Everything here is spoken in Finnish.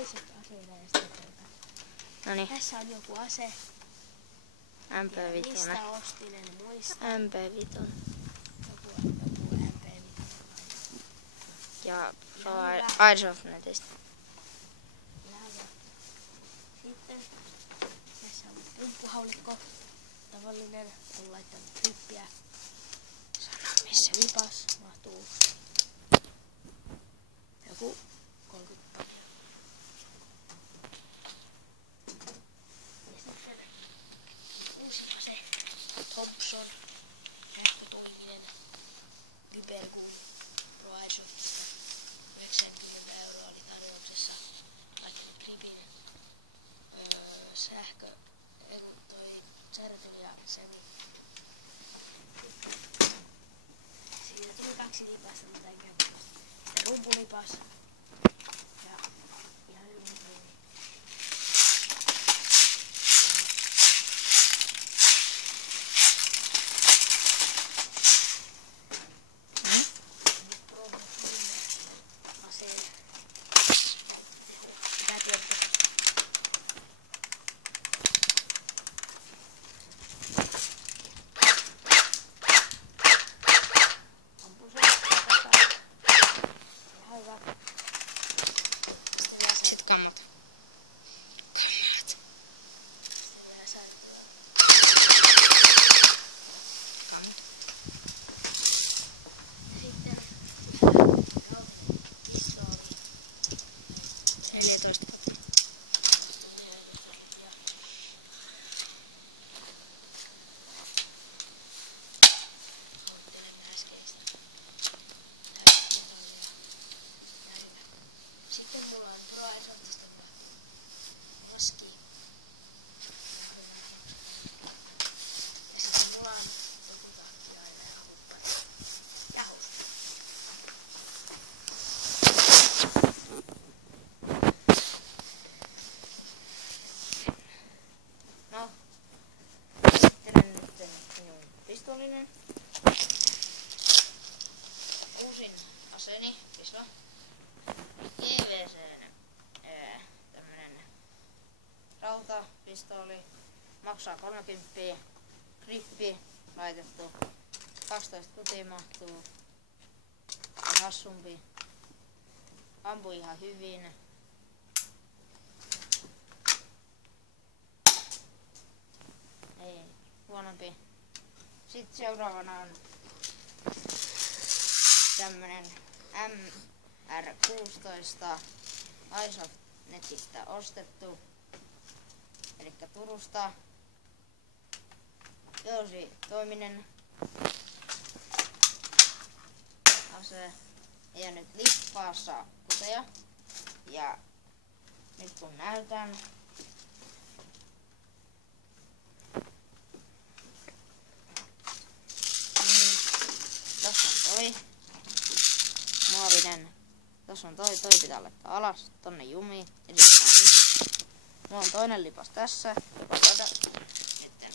toiset aseita ja sitten otetaan. Noniin. Tässä on joku ase. MP5. Mistä ostin, en muista. MP5. Joku MP5. Ja se on Airsoft-netistä. Sitten tässä on pumppuhaulikko. Tavallinen. On laittanut klippiä. Missä lipas mahtuu joku 30 tonnia. Ja sitten uusi ase. Thompson. Sähkötoiminen. Libergun Pro Airsoftista. 90 € oli tarjouksessa. Laittanut klipin. Särteli ja semi. Siitä tuli 2 lipasta, mutta ei käytä. Sitten rumpulipas. Ja ihan hyvin meni. Nyt Pro aseen. Pitää tietää. Sitten kammot. Sitten 14. Sitten mulla on Pro Airsoftista maski. Ja sitten mulla on tukutakki aina ja huppari. Ja housut. No. Sitten nyt minun pistoolinen. Uusin aseeni, pisto. GVC:n tämmönen rautapistooli. Maksaa 30. Grippi laitettu. 12 kutia mahtuu. Hassumpi. Ampuu ihan hyvin. Ei huonompi. Sitten seuraavana on tämmönen MR16 Airsoft-netistä ostettu. Elikkä Turusta. Jousi toiminen ase. Ja nyt lippaassa kuteja. Ja nyt kun näytän. Niin, tossa on toi. Muovinen. Tossa on toi pitää laittaa alas, tonne jumiin. Ja sitten mulla on toinen lipas tässä, joka